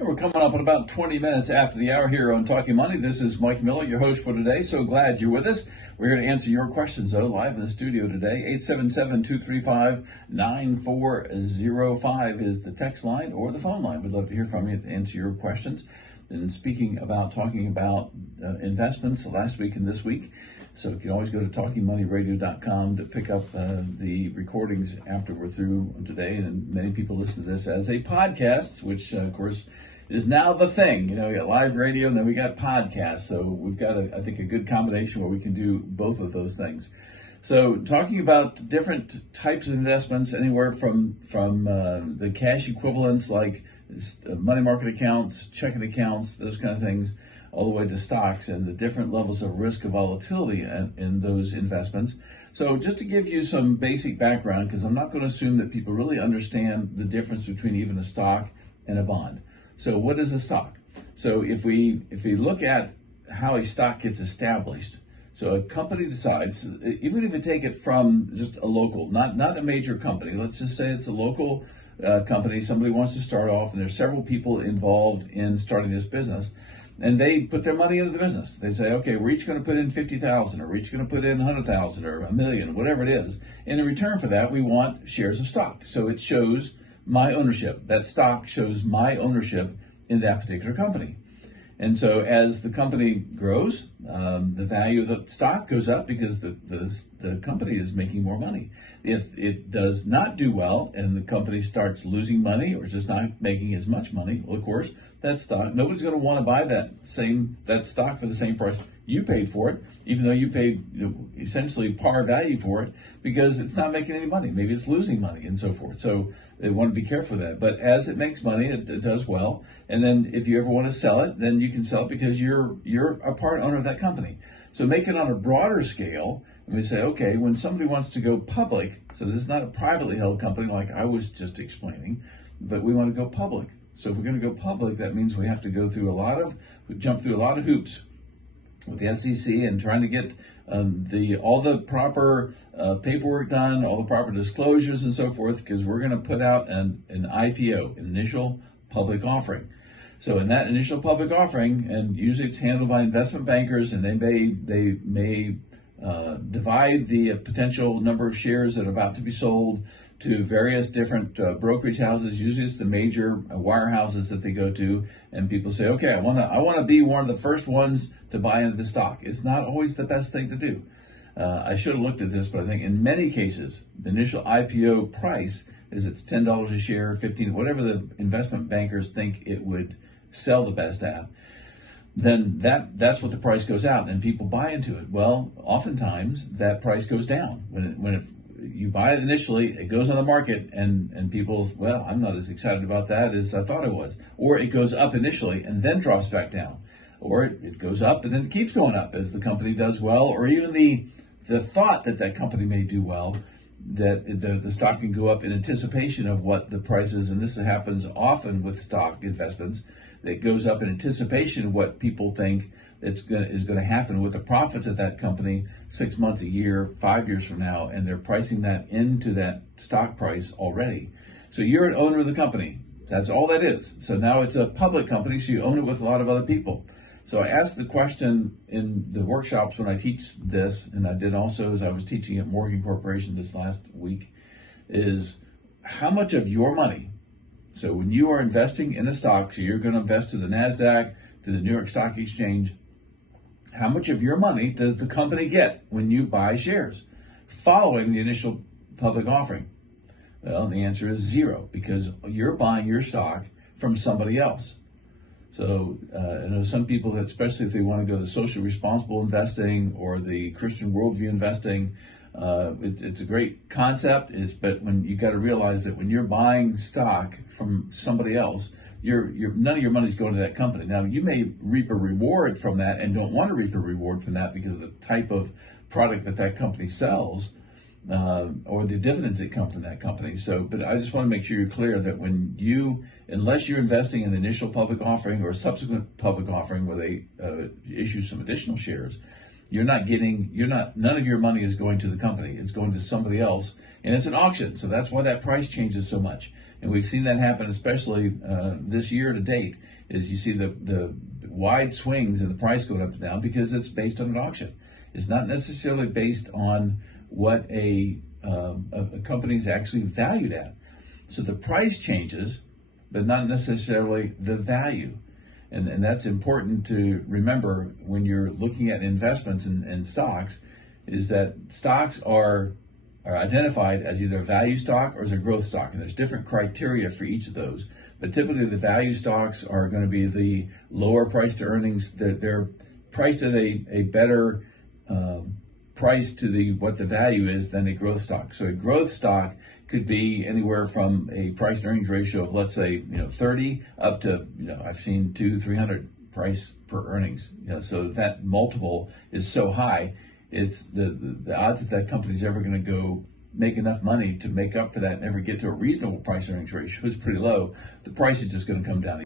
And we're coming up in about 20 minutes after the hour here on Talking Money. This is Mike Miller, your host for today. So glad you're with us. We're here to answer your questions, though, live in the studio today. 877-235-9405 is the text line or the phone line. We'd love to hear from you to answer your questions. And talking about investments last week and this week. So you can always go to talkingmoneyradio.com to pick up the recordings after we're through today. And many people listen to this as a podcast, which, of course, is now the thing. You know, we got live radio and then we got podcasts. So we've got, I think, a good combination where we can do both of those things. So talking about different types of investments, anywhere from the cash equivalents like money market accounts, checking accounts, those kind of things, all the way to stocks and the different levels of risk and volatility in those investments. So just to give you some basic background, because I'm not going to assume that people really understand the difference between even a stock and a bond. So what is a stock? So if we look at how a stock gets established, so a company decides, even if you take it from just a local, not a major company, let's just say it's a local company, somebody wants to start off, and there's several people involved in starting this business, and they put their money into the business. They say, okay, we're each going to put in 50,000, or we're each going to put in 100,000, or a million, whatever it is. And in return for that, we want shares of stock. So it shows my ownership. That stock shows my ownership in that particular company. And so as the company grows, the value of the stock goes up because the company is making more money. If it does not do well and the company starts losing money or just not making as much money, well, of course, that stock, nobody's going to want to buy that stock for the same price you paid for it, even though you paid essentially par value for it, because it's not making any money. Maybe it's losing money and so forth. So they want to be careful of that. But as it makes money, it does well. And then if you ever want to sell it, then you can sell it because you're a part owner of that company. So make it on a broader scale. And we say, okay, when somebody wants to go public, so this is not a privately held company like I was just explaining, but we want to go public. So if we're going to go public, that means we have to jump through a lot of hoops with the SEC and trying to get all the proper paperwork done, all the proper disclosures and so forth, because we're going to put out an IPO, an initial public offering. So in that initial public offering, and usually it's handled by investment bankers, and they may divide the potential number of shares that are about to be sold to various different brokerage houses. Usually it's the major wirehouses that they go to, and people say, okay, I want to be one of the first ones to buy into the stock. It's not always the best thing to do. I should have looked at this, but I think in many cases, the initial IPO price is it's $10 a share, 15, whatever the investment bankers think it would sell the best at. Then that's what the price goes out, and people buy into it. Well, oftentimes that price goes down when you buy it initially. It goes on the market, and people, well, I'm not as excited about that as I thought it was. Or it goes up initially and then drops back down, or it goes up and then it keeps going up as the company does well, or even the thought that company may do well, that the stock can go up in anticipation of what the price is. And this happens often with stock investments. That goes up in anticipation of what people think is going to happen with the profits of that company 6 months, a year, 5 years from now, and they're pricing that into that stock price already. So you're an owner of the company. That's all that is. So now it's a public company, so you own it with a lot of other people. So I asked the question in the workshops when I teach this, and I did also as I was teaching at Morgan Corporation this last week, is how much of your money, so when you are investing in a stock, so you're going to invest to the NASDAQ, to the New York Stock Exchange, how much of your money does the company get when you buy shares following the initial public offering? Well, the answer is zero, because you're buying your stock from somebody else. So I know some people that, especially if they want to go the social responsible investing or the Christian worldview investing, it's a great concept. But when you got to realize that when you're buying stock from somebody else, none of your money is going to that company. Now, you may reap a reward from that and don't want to reap a reward from that because of the type of product that company sells, or the dividends that come from that company. So, but I just want to make sure you're clear that unless you're investing in the initial public offering or subsequent public offering where they issue some additional shares, none of your money is going to the company. It's going to somebody else, and it's an auction. So that's why that price changes so much. And we've seen that happen, especially this year to date, is you see the wide swings in the price going up and down because it's based on an auction. It's not necessarily based on what a company's actually valued at. So the price changes, but not necessarily the value. And that's important to remember when you're looking at investments in stocks, is that stocks are identified as either a value stock or as a growth stock. And there's different criteria for each of those. But typically the value stocks are going to be the lower price to earnings. They're priced at a better price to what the value is than a growth stock. So a growth stock could be anywhere from a price to earnings ratio of, let's say, 30 up to, I've seen 200-300 price per earnings. So that multiple is so high, it's the odds that company's ever going to go make enough money to make up for that and ever get to a reasonable price earnings ratio is pretty low. The price is just going to come down.